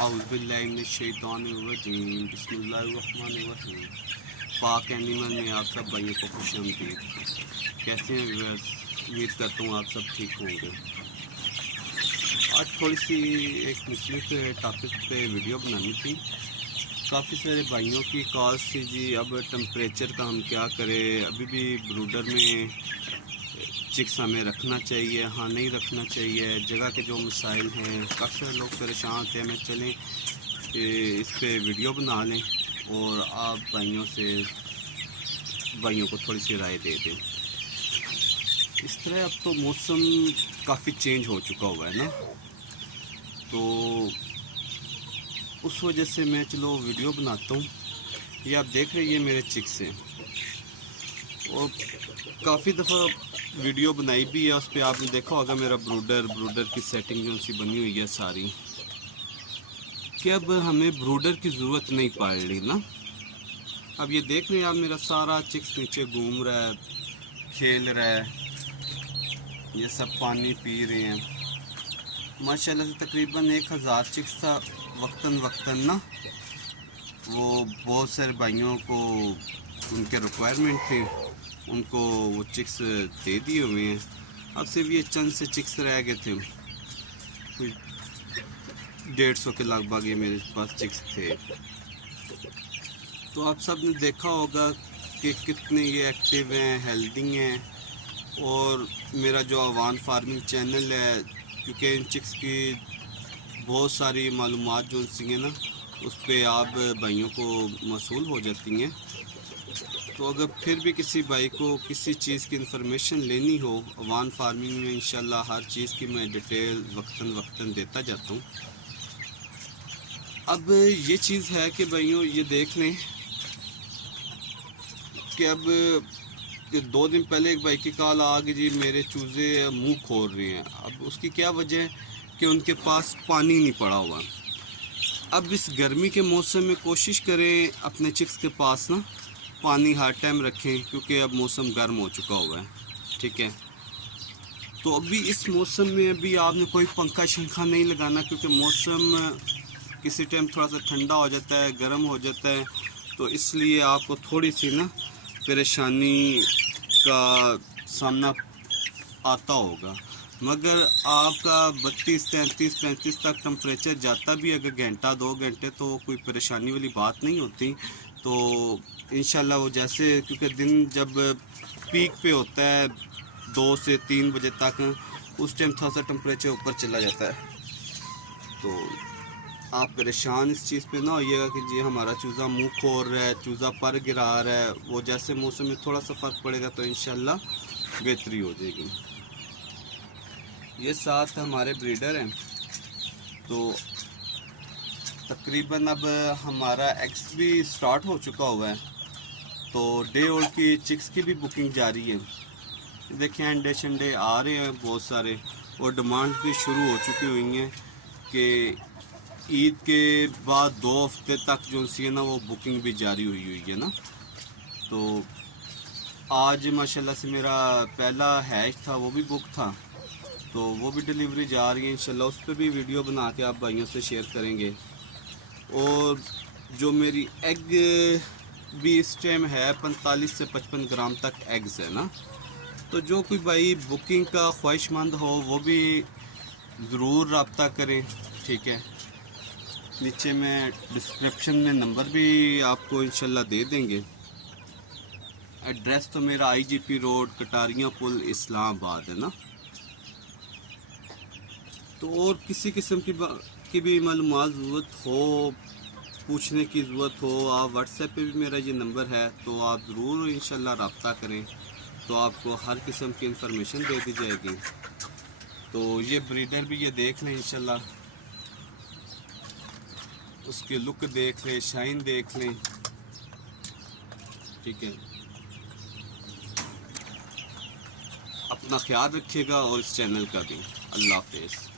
औज़ुबिल्लाहिमिनश्शैतानिर्रजीम बिस्मिल्लाहिर्रहमानिर्रहीम। पाक एनिमल में आप सब भाइयों को खुशामदीद। कैसे हैं व्यूअर्स? उम्मीद करता हूँ आप सब ठीक होंगे। आज थोड़ी सी एक मुख्तलिफ टॉपिक पे वीडियो बनानी थी। काफ़ी सारे भाइयों की कॉल्स थी जी, अब टेम्परेचर का हम क्या करें, अभी भी ब्रूडर में चिक्स हमें रखना चाहिए, हाँ नहीं रखना चाहिए, जगह के जो मसाइल हैं, काफ़ी सारे लोग परेशान होते हैं। मैं चलें इस पे वीडियो बना लें और आप भाइयों को थोड़ी सी राय दे दें। इस तरह अब तो मौसम काफ़ी चेंज हो चुका हुआ है ना, तो उस वजह से मैं चलो वीडियो बनाता हूँ। ये आप देख रहे हैं, ये मेरे चिक्स हैं और काफ़ी दफ़ा वीडियो बनाई भी है। उस पर आपने देखा होगा मेरा ब्रूडर की सेटिंग जो सी बनी हुई है सारी, कि अब हमें ब्रूडर की ज़रूरत नहीं पड़ रही ना। अब ये देख रहे हैं आप, मेरा सारा चिक्स नीचे घूम रहा है, खेल रहा है, ये सब पानी पी रहे हैं माशाल्लाह से। तकरीबन 1000 चिक्स था वक्तन ना। वो बहुत सारे भाइयों को उनके रिक्वायरमेंट थे, उनको वो चिक्स दे दिए हुए हैं। अब सिर्फ ये चंद से चिक्स रह गए थे, कुछ 150 के लगभग ये मेरे पास चिक्स थे। तो आप सब ने देखा होगा कि कितने ये एक्टिव हैं, हेल्दी हैं। और मेरा जो अवान फार्मिंग चैनल है, क्योंकि इन चिक्स की बहुत सारी मालूमात जो सी हैं ना, उस पर आप भाइयों को मौसूल हो जाती हैं। तो अगर फिर भी किसी भाई को किसी चीज़ की इंफॉर्मेशन लेनी हो, अवान फार्मिंग में इंशाल्लाह हर चीज़ की मैं डिटेल वक्तन देता जाता हूँ। अब ये चीज़ है कि भाइयों ये देख लें कि अब 2 दिन पहले एक भाई की कॉल आ गई जी, मेरे चूज़े मुंह खोल रहे हैं। अब उसकी क्या वजह है कि उनके पास पानी नहीं पड़ा हुआ। अब इस गर्मी के मौसम में कोशिश करें अपने चिक्स के पास ना पानी हर टाइम रखें, क्योंकि अब मौसम गर्म हो चुका हुआ है, ठीक है। तो अभी इस मौसम में अभी आपने कोई पंखा शंखा नहीं लगाना, क्योंकि मौसम किसी टाइम थोड़ा सा ठंडा हो जाता है, गर्म हो जाता है। तो इसलिए आपको थोड़ी सी ना परेशानी का सामना आता होगा। मगर आपका 32, 33, 35 तक टेम्परेचर जाता भी अगर घंटा 2 घंटे, तो कोई परेशानी वाली बात नहीं होती। तो इंशाल्लाह वो जैसे, क्योंकि दिन जब पीक पे होता है 2 से 3 बजे तक, उस टाइम थोड़ा सा टेम्परेचर ऊपर चला जाता है। तो आप परेशान इस चीज़ पे ना होइएगा कि जी हमारा चूज़ा मुंह खोल रहा है, चूज़ा पर गिरा रहा है। वो जैसे मौसम में थोड़ा सा फ़र्क पड़ेगा तो इंशाल्लाह बेहतरी हो जाएगी। ये 7 हमारे ब्रीडर हैं। तो तकरीबन अब हमारा एग्स भी स्टार्ट हो चुका हुआ है, तो डे ओल्ड की चिक्स की भी बुकिंग जारी है। देखिए अंडे शंडे आ रहे हैं बहुत सारे, और डिमांड भी शुरू हो चुकी हुई हैं कि ईद के बाद 2 हफ्ते तक जो सी है ना, वो बुकिंग भी जारी हुई है ना। तो आज माशाल्लाह से मेरा पहला हैच था, वो भी बुक था, तो वो भी डिलीवरी जा रही है इंशाल्लाह। उस पर भी वीडियो बना के आप भाइयों से शेयर करेंगे। और जो मेरी एग भी इस टाइम है 45 से 55 ग्राम तक एग्स है ना। तो जो कोई भाई बुकिंग का ख्वाहिशमंद हो वो भी ज़रूर रब्ता करें, ठीक है। नीचे में डिस्क्रिप्शन में नंबर भी आपको इंशाल्लाह दे देंगे। एड्रेस तो मेरा IGP रोड, कटारियाँ पुल, इस्लामाबाद है ना। तो और किसी किस्म की भी मालूमात ज़रूरत हो, पूछने की ज़रूरत हो, आप व्हाट्सएप पे भी मेरा ये नंबर है, तो आप ज़रूर इंशाल्लाह रब्ता करें, तो आपको हर किस्म की इंफॉर्मेशन दे दी जाएगी। तो ये ब्रीडर भी ये देख लें इंशाल्लाह, उसके लुक देख लें, शाइन देख लें, ठीक है। अपना ख्याल रखिएगा और इस चैनल का भी। अल्लाह हाफ़िज़।